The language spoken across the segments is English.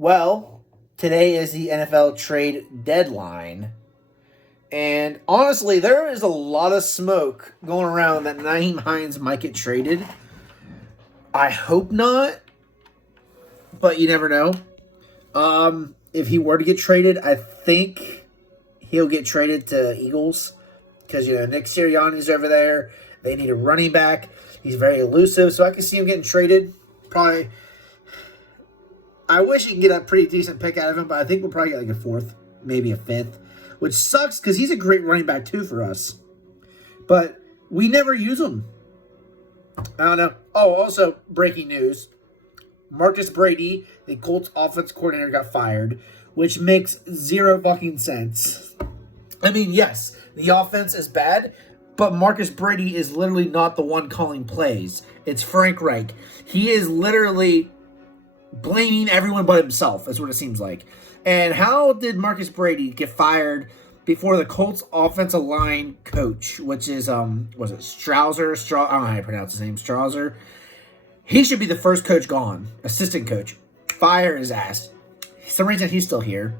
Well, today is the NFL trade deadline. And honestly, there is a lot of smoke going around that Nyheim Hines might get traded. I hope not, but you never know. If he were to get traded, I think he'll get traded to Eagles because, Nick Sirianni's over there. They need a running back. He's very elusive, so I can see him getting traded. Probably. I wish he could get a pretty decent pick out of him, but I think we'll probably get like a fourth, maybe a fifth, which sucks because he's a great running back too for us. But we never use him. I don't know. Oh, also, breaking news. Marcus Brady, the Colts offense coordinator, got fired, which makes zero fucking sense. I mean, yes, the offense is bad, but Marcus Brady is literally not the one calling plays. It's Frank Reich. He is literally blaming everyone but himself, is what it seems like. And how did Marcus Brady get fired before the Colts offensive line coach, which is, was it Strausser? I don't know how to pronounce his name. Strausser. He should be the first coach gone. Assistant coach. Fire his ass. For some reason, he's still here.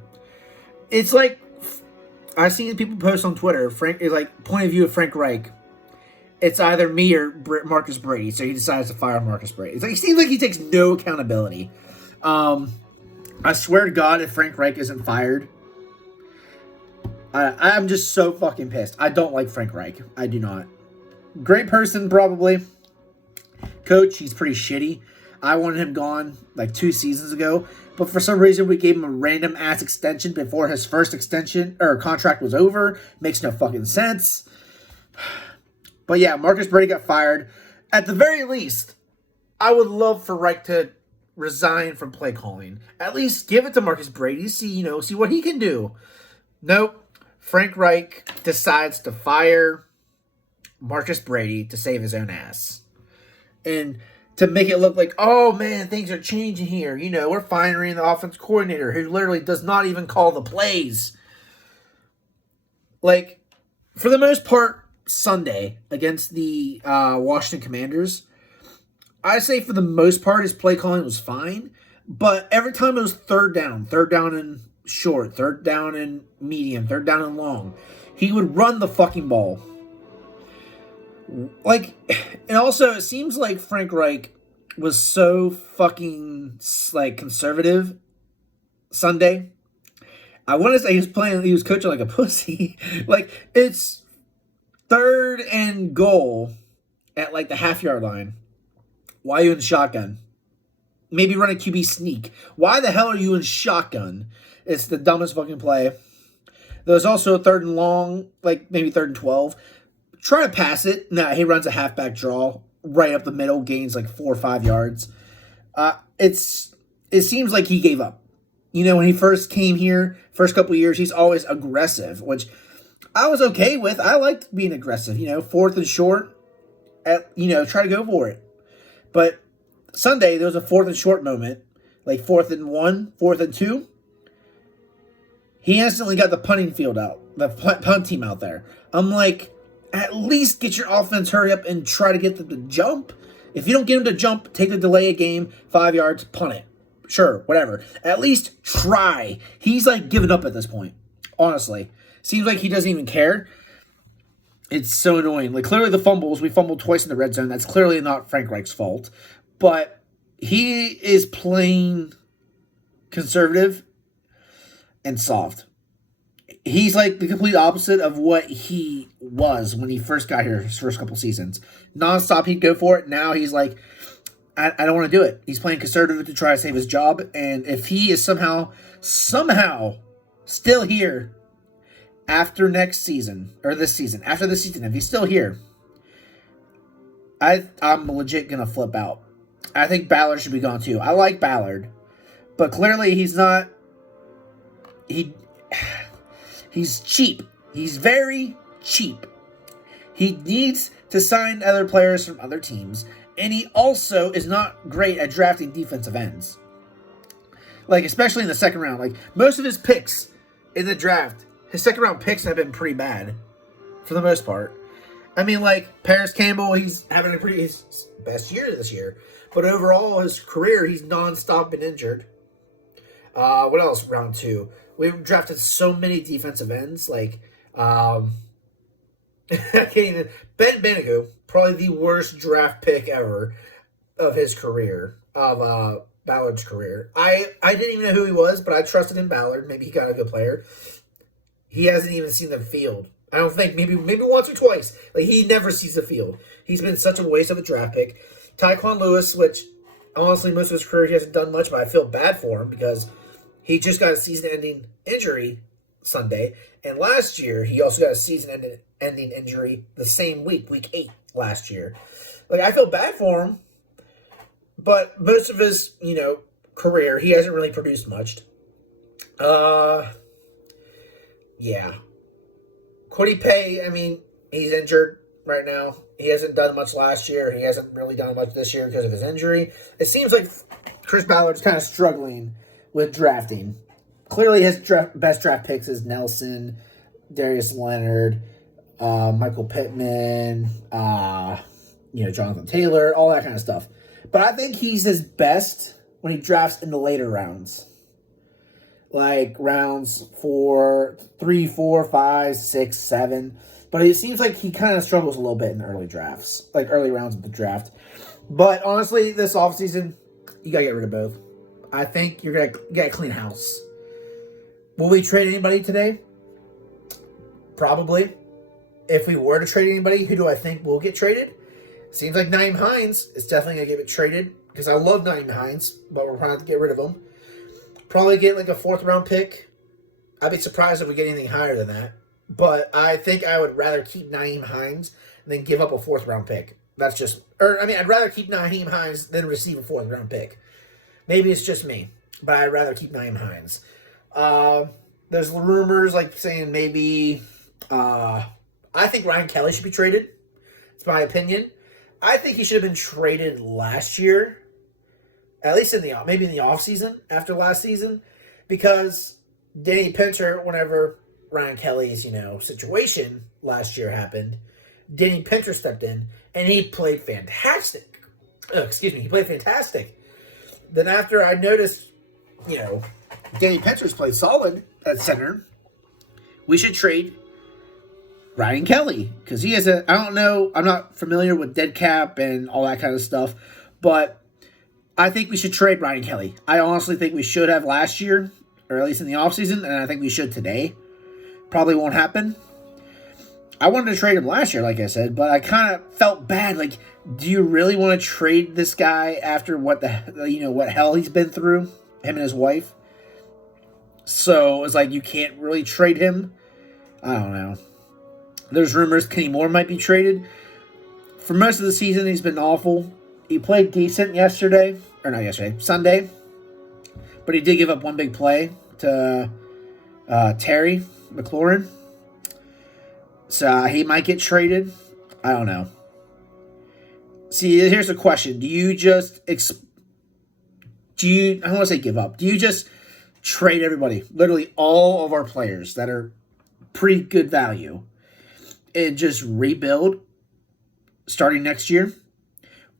It's like, I've seen people post on Twitter, Frank is like, point of view of Frank Reich. It's either me or Marcus Brady, so he decides to fire Marcus Brady. It's like, it seems like he takes no accountability. I swear to God, if Frank Reich isn't fired, I'm just so fucking pissed. I don't like Frank Reich. I do not. Great person, probably. Coach, he's pretty shitty. I wanted him gone like 2 seasons ago, but for some reason we gave him a random ass extension before his first extension or contract was over. Makes no fucking sense. But yeah, Marcus Brady got fired. At the very least, I would love for Reich to resign from play calling. At least give it to Marcus Brady. See what he can do. Nope. Frank Reich decides to fire Marcus Brady to save his own ass. And to make it look like, oh man, things are changing here. We're firing the offense coordinator who literally does not even call the plays. Like, for the most part, Sunday against the Washington Commanders, I say for the most part his play calling was fine. But every time it was third down and short, third down and medium, third down and long, he would run the fucking ball. Like, and also it seems like Frank Reich was so fucking like conservative Sunday. I want to say he was coaching like a pussy. Like, it's 3rd and goal at like the half-yard line. Why are you in shotgun? Maybe run a QB sneak. Why the hell are you in shotgun? It's the dumbest fucking play. There's also a 3rd and long, like maybe 3rd and 12. Try to pass it. Nah, he runs a halfback draw right up the middle, gains like 4 or 5 yards. It seems like he gave up. When he first came here, first couple of years, he's always aggressive, which I was okay with. I liked being aggressive. 4th and short, try to go for it. But Sunday, there was a 4th and short moment, like 4th and 1, 4th and 2. He instantly got the punting field out, the punt team out there. I'm like, at least get your offense, hurry up and try to get them to jump. If you don't get them to jump, take the delay a game, 5 yards, punt it. Sure, whatever. At least try. He's like giving up at this point, honestly. Seems like he doesn't even care. It's so annoying. Like, clearly the fumbles, we fumbled twice in the red zone. That's clearly not Frank Reich's fault. But he is playing conservative and soft. He's like the complete opposite of what he was when he first got here, his first couple seasons. Nonstop, he'd go for it. Now he's like, I don't want to do it. He's playing conservative to try to save his job. And if he is somehow still here after next season, or this season, after this season, if he's still here, I'm legit going to flip out. I think Ballard should be gone too. I like Ballard, but clearly he's not, he's cheap. He's very cheap. He needs to sign other players from other teams, and he also is not great at drafting defensive ends. Like, especially in the second round. Like, most of his picks in the draft, his second round picks have been pretty bad for the most part. I mean, like, Paris Campbell, he's having his best year this year. But overall, his career, he's nonstop been injured. What else? Round two. We've drafted so many defensive ends. Like, I can't even. Ben Banogu, probably the worst draft pick ever of his career, of Ballard's career. I didn't even know who he was, but I trusted in Ballard. Maybe he got a good player. He hasn't even seen the field. I don't think, maybe once or twice. Like, he never sees the field. He's been such a waste of a draft pick. Tyquan Lewis, which honestly most of his career he hasn't done much, but I feel bad for him because he just got a season-ending injury Sunday, and last year he also got a season-ending injury the same week 8 last year. Like, I feel bad for him, but most of his, career, he hasn't really produced much. Yeah. Kwity Paye, I mean, he's injured right now. He hasn't done much last year. He hasn't really done much this year because of his injury. It seems like Chris Ballard's kind of struggling with drafting. Clearly, his best draft picks is Nelson, Darius Leonard, Michael Pittman, Jonathan Taylor, all that kind of stuff. But I think he's his best when he drafts in the later rounds. Like rounds 3, 4, 5, 6, 7. But it seems like he kind of struggles a little bit in the early drafts, like early rounds of the draft. But honestly, this offseason, you got to get rid of both. I think you're going to get a clean house. Will we trade anybody today? Probably. If we were to trade anybody, who do I think will get traded? Seems like Nyheim Hines is definitely going to get traded because I love Nyheim Hines, but we're trying to get rid of him. Probably get like a 4th round pick. I'd be surprised if we get anything higher than that. But I think I would rather keep Nyheim Hines than give up a 4th round pick. I'd rather keep Nyheim Hines than receive a 4th round pick. Maybe it's just me, but I'd rather keep Nyheim Hines. There's rumors like saying maybe I think Ryan Kelly should be traded. It's my opinion. I think he should have been traded last year. At least maybe in the offseason after last season, because Danny Pinter, whenever Ryan Kelly's, situation last year happened, Danny Pinter stepped in and he played fantastic. He played fantastic. Then after I noticed, Danny Pinter's played solid at center, we should trade Ryan Kelly because he has I don't know, I'm not familiar with dead cap and all that kind of stuff, but I think we should trade Ryan Kelly. I honestly think we should have last year, or at least in the offseason, and I think we should today. Probably won't happen. I wanted to trade him last year, like I said, but I kind of felt bad. Like, do you really want to trade this guy after what hell he's been through, him and his wife? So it's like you can't really trade him. I don't know. There's rumors Kenny Moore might be traded. For most of the season, he's been awful. He played decent Sunday. But he did give up one big play to Terry McLaurin. So he might get traded. I don't know. See, here's the question. Do you just... I don't want to say give up. Do you just trade everybody? Literally all of our players that are pretty good value. And just rebuild starting next year?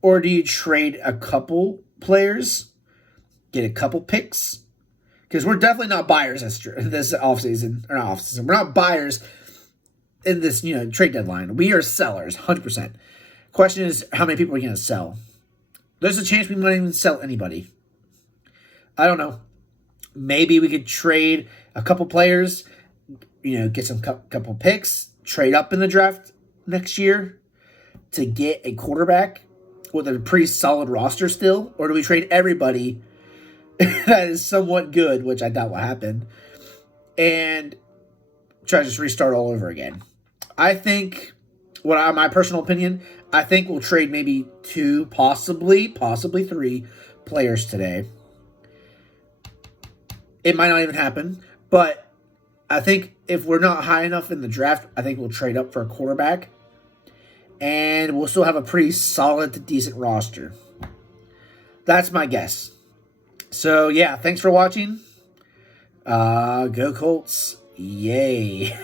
Or do you trade a couple players, get a couple picks? Because we're definitely not buyers this offseason. Or not offseason. We're not buyers in this trade deadline. We are sellers, 100%. Question is, how many people are we going to sell? There's a chance we might even sell anybody. I don't know. Maybe we could trade a couple players, get some couple picks, trade up in the draft next year to get a quarterback with a pretty solid roster still? Or do we trade everybody that is somewhat good, which I doubt will happen, and try to just restart all over again? I think, my personal opinion, I think we'll trade maybe 2, possibly 3 players today. It might not even happen, but I think if we're not high enough in the draft, I think we'll trade up for a quarterback. And we'll still have a pretty solid to decent roster. That's my guess. So, yeah, thanks for watching. Go Colts. Yay.